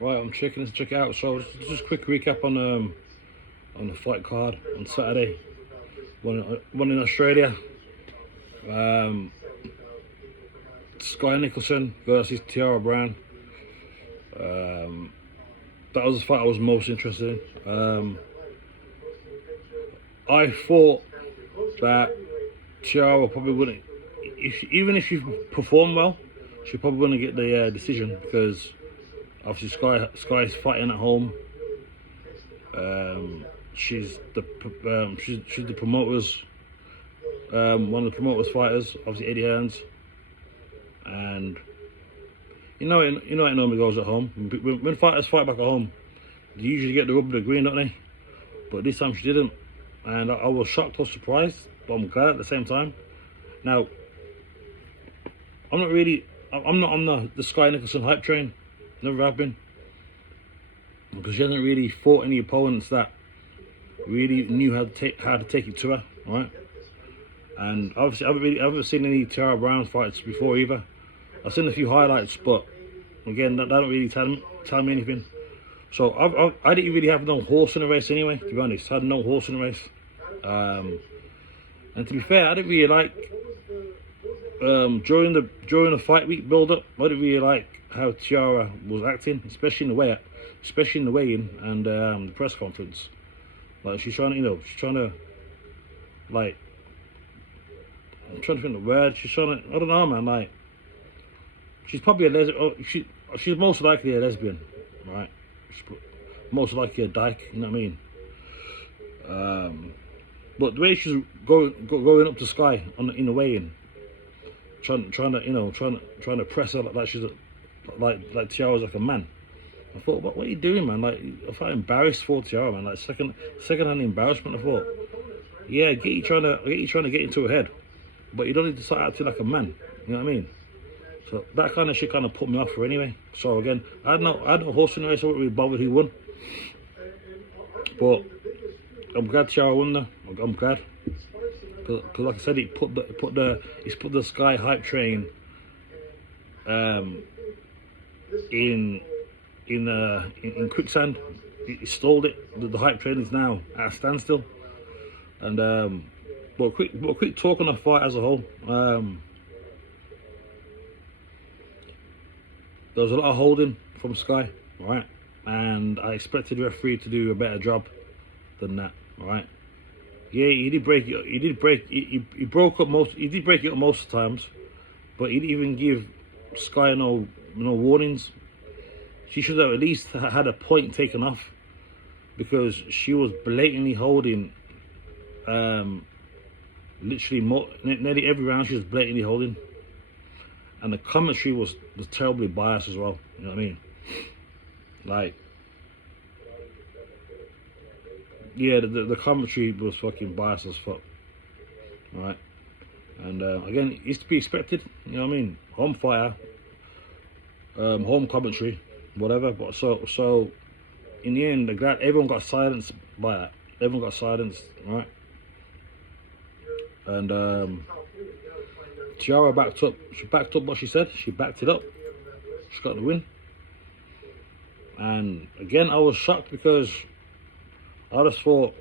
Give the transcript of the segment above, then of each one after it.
Right, I'm checking this to check it out. So just a quick recap on the fight card on Saturday. One in Australia. Um, Skye Nicholson versus Tiara Brown. That was the fight I was most interested in. I thought that Tiara probably wouldn't, even if she performed well, she probably wouldn't get the decision because obviously Skye's fighting at home. She's the promoters, one of the promoters' fighters, obviously Eddie Hearns, and you know it normally goes at home. When fighters fight back at home, they usually get the rub of the green, don't they? But this time she didn't, and I was shocked or surprised, but I'm glad at the same time. Now, I'm not on the Skye Nicholson hype train. Never have been, because she hasn't really fought any opponents that really knew how to take it to her, right? And obviously, I haven't seen any Tiara Brown fights before either. I've seen a few highlights, but again, that don't really tell me anything. So I didn't really have no horse in the race anyway. To be honest, I had no horse in the race. And to be fair, I didn't really like during the fight week build up. I didn't really like how Tiara was acting, especially in the weigh-in and the press conference. Like she's trying to like, I'm trying to think of the word. She's trying to, I don't know, man. Like, she's probably a lesbian. Oh, she's most likely a lesbian, right? She's most likely a dyke. You know what I mean? But the way she's going up to Skye in the weigh-in, trying to press her like she's like Tiara's like a man. I thought, what are you doing, man? Like, I felt embarrassed for Tiara, man. Like second-hand embarrassment. I thought, yeah, I get you trying to get into her head, but you don't need to start acting like a man. You know what I mean? So that kind of shit kind of put me off for anyway. So again, I had no horse in the race. I wasn't really bothered who won, but I'm glad Tiara won though. I'm glad, because like I said, he's put the Skye hype train in quicksand. He stalled it. The hype train is now at a standstill. And but a quick talk on the fight as a whole. There was a lot of holding from Skye, right? And I expected the referee to do a better job than that, right? Yeah, he did break it. He broke up most. He did break it up most times, but he didn't even give Skye no warnings. She should have at least had a point taken off, because she was blatantly holding. Literally nearly every round she was blatantly holding, and the commentary was terribly biased as well. You know what I mean? Like, yeah, the commentary was fucking biased as fuck, right? And again, it's to be expected. You know what I mean? Home fighter, home commentary, whatever. But so in the end, everyone got silenced by that. Everyone got silenced, right? And Tiara backed up. She backed up what she said. She backed it up. She got the win. And again, I was shocked because I just thought,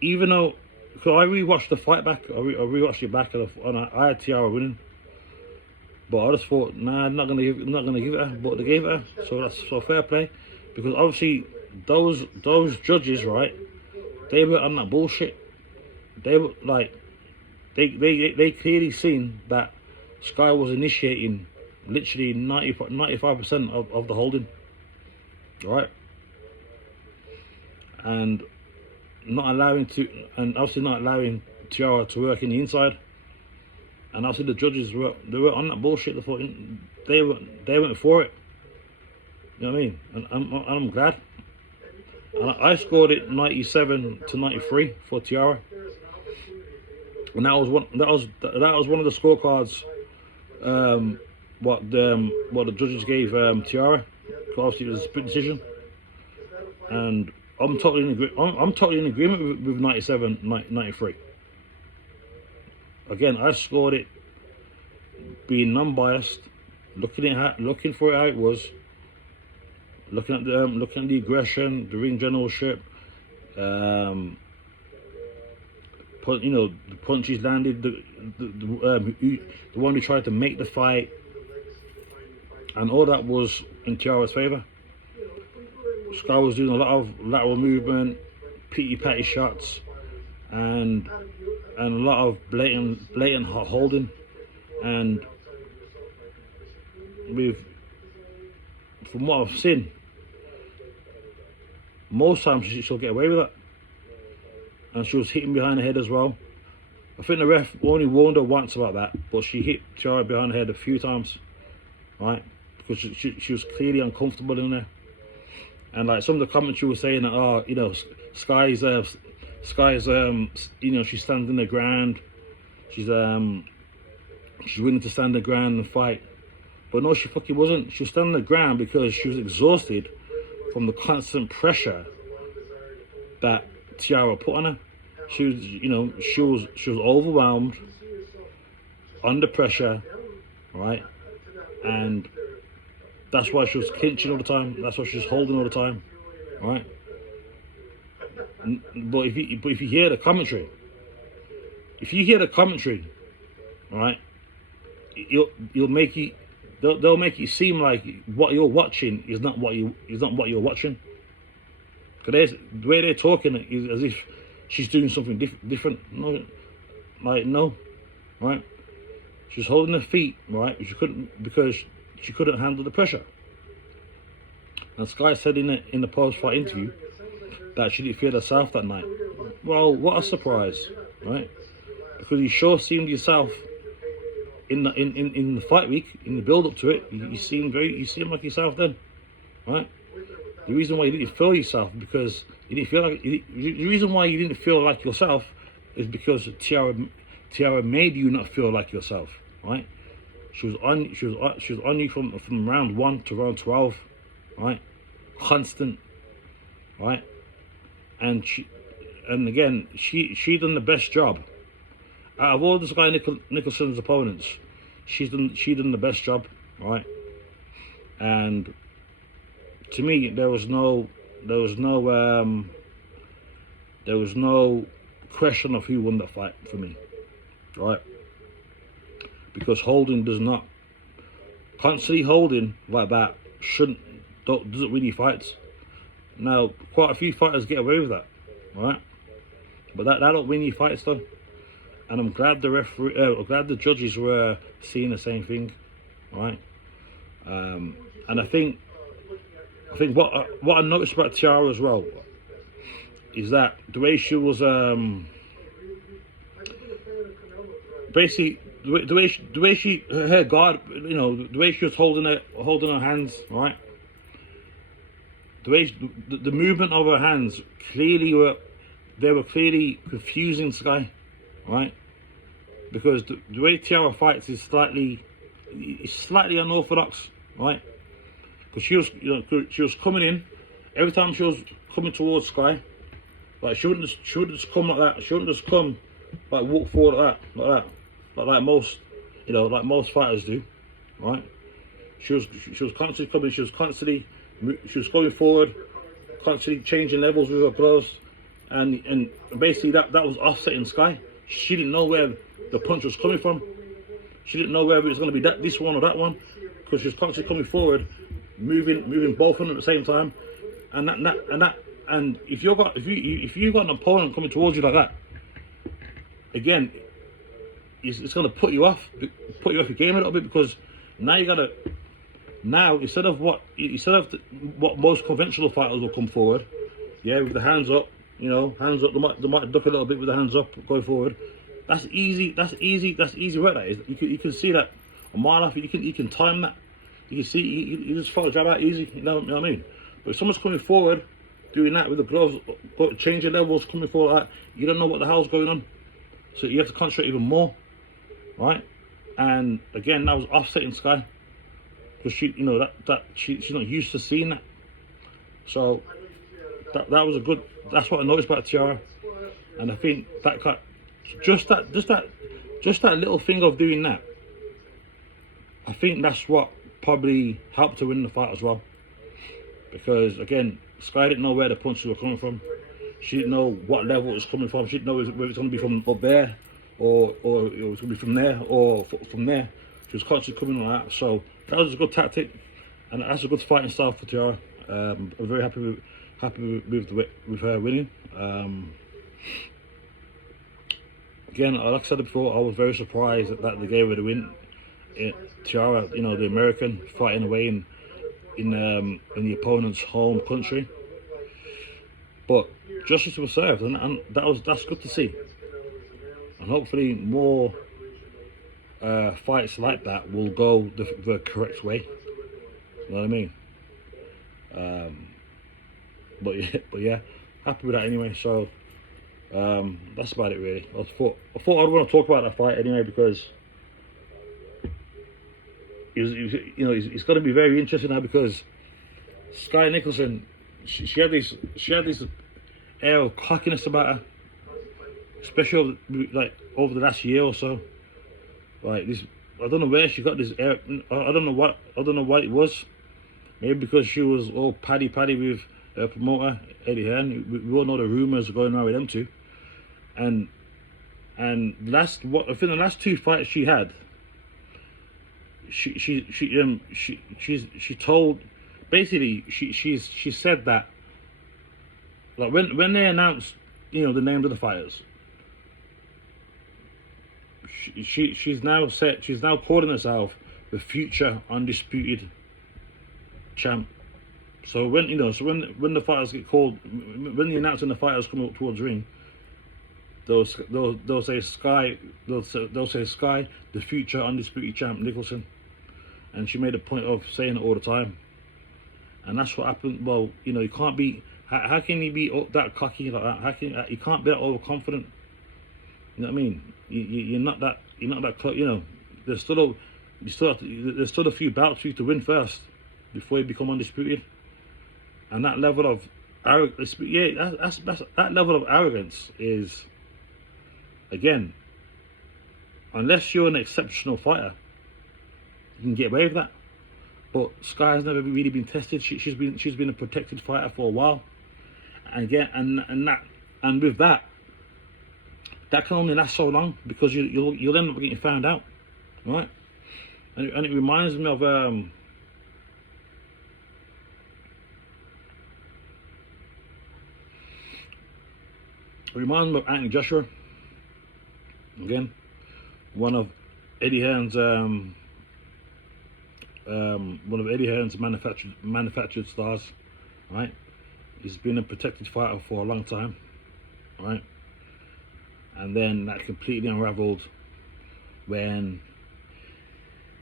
even though, because I rewatched the fight back, I rewatched it back, and I had Tiara winning. But I just thought, nah, I'm not gonna give it her. But they gave it her, so that's fair play. Because obviously those judges, right? They were on that bullshit. They were like, they clearly seen that Skye was initiating literally 95% of the holding, right? And obviously not allowing Tiara to work in the inside. And obviously the judges were on that bullshit. They went for it. You know what I mean? And I'm glad. And I scored it 97-93 for Tiara. And that was one of the scorecards. What the judges gave Tiara. Obviously, it was a split decision. And I'm totally in agreement with 97-93. Again, I scored it being non-biased, looking for it how it was, looking at the aggression, the ring generalship, the punches landed, the one who tried to make the fight, and all that was in Tiara's favor. Skye was doing a lot of lateral movement, pity patty shots, and a lot of blatant holding, and from what I've seen, most times she'll get away with it. And she was hitting behind the head as well. I think the ref only warned her once about that, but she hit Tiara behind the head a few times, right? Because she was clearly uncomfortable in there. And like some of the commentary was saying that, oh, Skye's she stands in the ground, she's willing to stand the ground and fight. But no, she fucking wasn't. She was standing the ground because she was exhausted from the constant pressure that Tiara put on her. She was overwhelmed, under pressure, right? And that's why she was clinching all the time. That's why she was holding all the time, right? But if you hear the commentary, right, they'll make it seem like what you're watching is not what you're watching. Because the way they're talking is as if she's doing something different. No, right? She's holding her feet, right? Because she couldn't handle the pressure. And Skye said in the post-fight interview that she didn't feel herself that night. Well, what a surprise, right? Because you sure seemed yourself in the fight week, in the build-up to it. You seemed like yourself then, right? The reason why you didn't feel yourself because you didn't feel like the reason why you didn't feel like yourself is because Tiara made you not feel like yourself, right? She was on you from round 1 to round 12, right? Constant, right? And she done the best job out of all this guy Nicholson's opponents. She done the best job, right? And to me, there was no question of who won the fight for me, right? Because constantly holding like that doesn't really fight. Now, quite a few fighters get away with that, right? But that don't win you fights though. And I'm glad glad the judges were seeing the same thing, right? And I think what I noticed about Tiara as well is that the way she was basically the way she her guard, the way she was holding her hands, right? The movement of her hands were clearly confusing Skye, right? Because the way Tiara fights is slightly unorthodox, right? Because she was coming in every time she was coming towards Skye, like she wouldn't just come like that. She wouldn't just come like walk forward like most fighters do, right? She was constantly coming. She was going forward, constantly changing levels with her gloves, and basically that was offsetting Skye. She didn't know where the punch was coming from. She didn't know whether it was going to be this one or that one, because she was constantly coming forward, moving both of them at the same time, and if you got an opponent coming towards you like that, again, it's going to put you off your game a little bit, because now instead of what most conventional fighters will come forward, yeah, with the hands up, hands up. They might duck a little bit with the hands up, going forward. That's easy work. That is. You can see that a mile off. You can time that. You can see you just throw a jab out easy. You know what I mean? But if someone's coming forward, doing that with the gloves, changing levels, coming forward like that, you don't know what the hell's going on. So you have to concentrate even more, right? And again, that was offsetting Skye, because she's not used to seeing that. So that was a good. That's what I noticed about Tiara, and I think that got just that little thing of doing that. I think that's what probably helped her win the fight as well. Because again, Skye didn't know where the punches were coming from. She didn't know what level it was coming from. She didn't know whether it was going to be from up there, or it was going to be from there, or from there. She was constantly coming on that. So that was a good tactic, and that's a good fighting style for Tiara. I'm very happy with her winning. Again, like I said before, I was very surprised that they gave her the win. Tiara, you know, the American, fighting away in the opponent's home country. But justice was served, and that's good to see. And hopefully more fights like that will go the correct way. You know what I mean? But yeah, happy with that anyway. So that's about it really. I thought I'd want to talk about that fight anyway, because it's going to be very interesting now, because Skye Nicholson, she had this air of cockiness about her, especially over the last year or so. Like this, I don't know where she got this air. I don't know what it was. Maybe because she was all paddy with her promoter Eddie Hearn. We all know the rumors going around with them two. And I think the last two fights she had, she told, basically she said that, like when they announced, you know, the names of the fighters, she's now calling herself the future undisputed champ. So when the fighters get called, when the announcing the fighters come up towards the ring, they'll say Skye, they'll say Skye, the future undisputed champ Nicholson. And she made a point of saying it all the time. And that's what happened. Well, you know, you can't be. How can you be that cocky like that? You can't be that overconfident? You know what I mean? You're not that. You know, there's still a few bouts for you to win first before you become undisputed. And that level of arrogance, that level of arrogance is, again, unless you're an exceptional fighter, you can get away with that. But Skye has never really been tested. She's been a protected fighter for a while, and again, and with that can only last so long, because you'll end up getting found out, right? And it reminds me of Anthony Joshua. Again, one of Eddie Hearn's manufactured stars, right? He's been a protected fighter for a long time, right? And then that completely unraveled when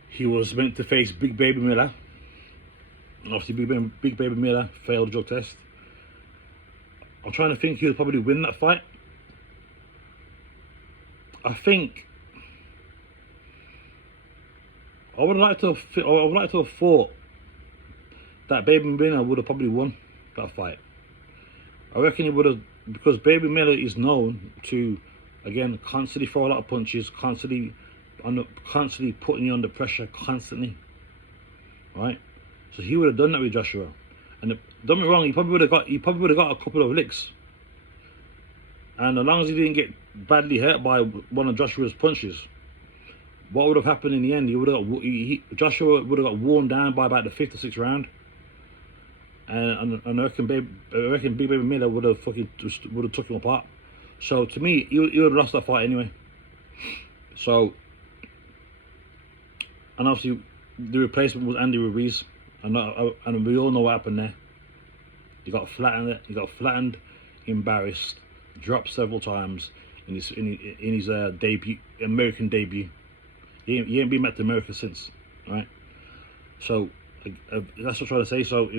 he was meant to face Big Baby Miller. Obviously, Big Baby Miller failed the drug test. I'm trying to think he would probably win that fight. I think I would like to have thought that Baby Miller would have probably won that fight. I reckon he would have, because Baby Miller is known to, again, constantly throw a lot of punches, constantly putting you under pressure, constantly, right? So he would have done that with Joshua, and don't get me wrong, he probably would have got a couple of licks, and as long as he didn't get badly hurt by one of Joshua's punches, what would have happened in the end? Joshua would have got worn down by about the 5th or 6th round, and I reckon Big Baby Miller would have took him apart. So to me, he would have lost that fight anyway. So, and obviously the replacement was Andy Ruiz, and we all know what happened there. He got flattened, embarrassed, dropped several times in his American debut. He ain't been back to America since, right? So that's what I'm trying to say. So,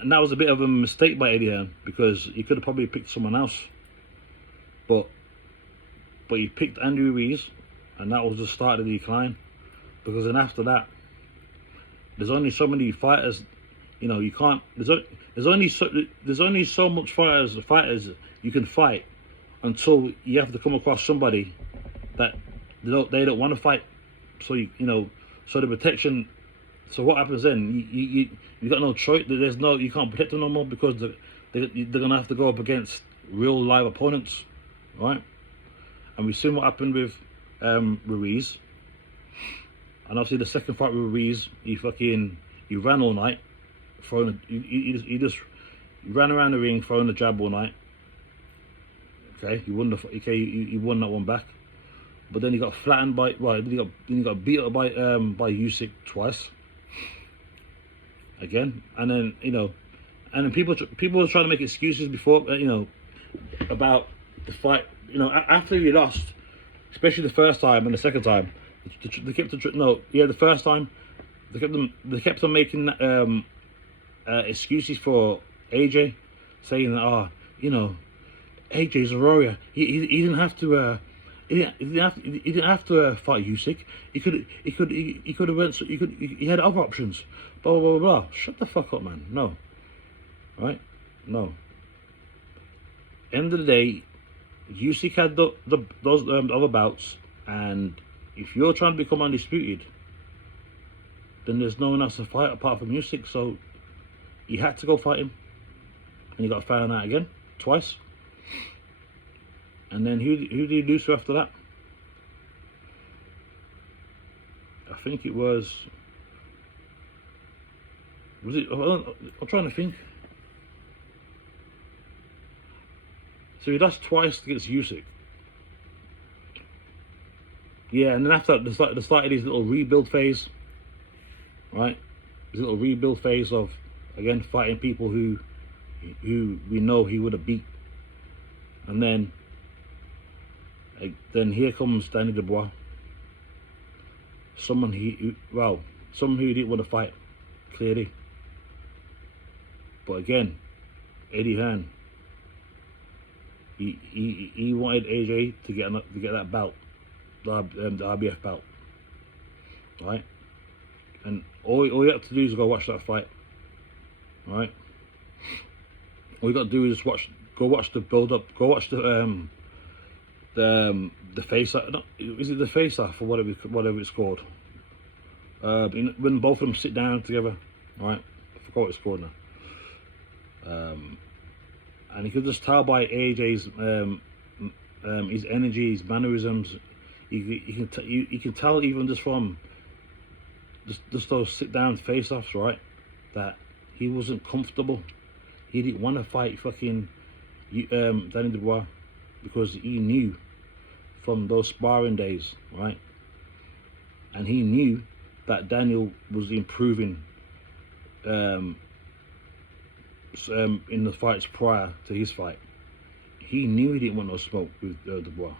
and that was a bit of a mistake by Eddie Hearn, because he could have probably picked someone else, but he picked Andy Ruiz, and that was the start of the decline. Because then after that, there's only so many fighters, you know. You can't. There's only so much fighters you can fight until you have to come across somebody that they don't want to fight. So so the protection So what happens then? You got no choice. There's no, you can't protect them no more because they're gonna have to go up against real live opponents, right? And we've seen what happened with Ruiz. And obviously the second fight with Ruiz, he ran all night, he just ran around the ring throwing the jab all night. Okay, he won that one back. But then he got flattened by, well, then he got beat up by Usyk twice. Again, and then and then people were trying to make excuses before, about the fight. After he lost, especially the first time and the second time, they kept the first time they kept on making excuses for AJ, saying that AJ's a warrior. He didn't have to. He didn't have to fight Usyk. He could have went. He had other options. Blah blah blah blah. Shut the fuck up, man. No. Right? No. End of the day, Usyk had those other bouts, and if you're trying to become undisputed, then there's no one else to fight apart from Usyk. So he had to go fight him, and he got found out again twice. And then who did he lose to after that? I think it was it? I'm trying to think. So he lost twice against Usyk. Yeah, and then after that, they started his little rebuild phase, right? His little rebuild phase of, again, fighting people who we know he would have beat. And then here comes Danny Dubois. Someone who didn't want to fight, clearly. But again, Eddie Hearn, he wanted AJ to get that belt, the RBF belt, right? And all you have to do is go watch that fight, right? All you got to do is go watch the build up, go watch the face off. Is it the face off or whatever it's called? When both of them sit down together, right? I forgot what it's called now. And you could just tell by AJ's his energy, his mannerisms. You can tell even just from just those sit down face offs, right? That he wasn't comfortable. He didn't want to fight fucking Danny Dubois because he knew from those sparring days, right? And he knew that Daniel was improving in the fights prior to his fight. He knew he didn't want no smoke with Dubois.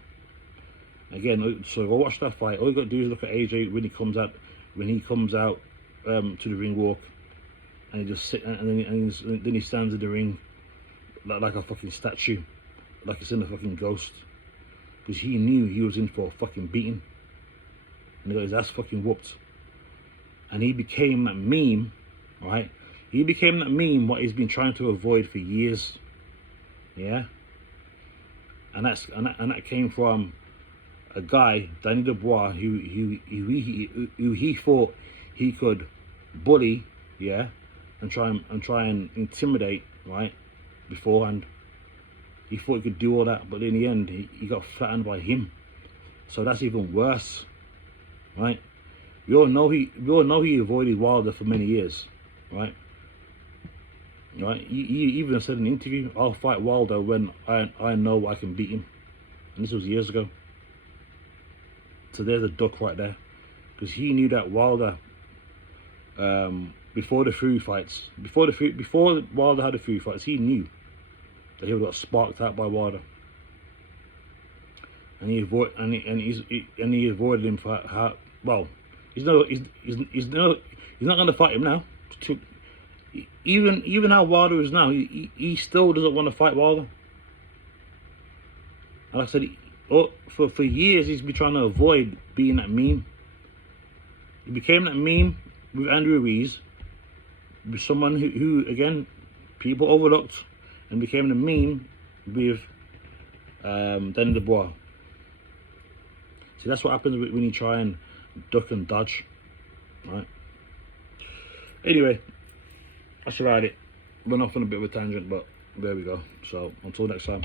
Again, so go watch that fight. All you got to do is look at AJ when he comes out to the ring walk, and he just sit, and then he stands in the ring like a fucking statue, like it's in a fucking ghost, because he knew he was in for a fucking beating, and he got his ass fucking whooped, and he became that meme, right? He became that meme what he's been trying to avoid for years, yeah. And that came from a guy, Danny Dubois, who he thought he could bully, yeah, and try and intimidate, right, beforehand. He thought he could do all that, but in the end, he got flattened by him. So that's even worse, right? We all know he avoided Wilder for many years, right? Right? He even said in an interview, "I'll fight Wilder when I know I can beat him," and this was years ago. So there's a duck right there, because he knew that Wilder, before the Fury fights, before Wilder had the Fury fights, he knew that he would got sparked out by Wilder, and he avoided him for how well. He's not going to fight him now. Even how Wilder is now, he still doesn't want to fight Wilder. And like I said, for years he's been trying to avoid being that meme. He became that meme with Andrew Ruiz, with someone who again people overlooked, and became the meme with Danny Dubois. See, that's what happens when you try and duck and dodge, right? Anyway, that's about it. Went off on a bit of a tangent, but there we go. So until next time.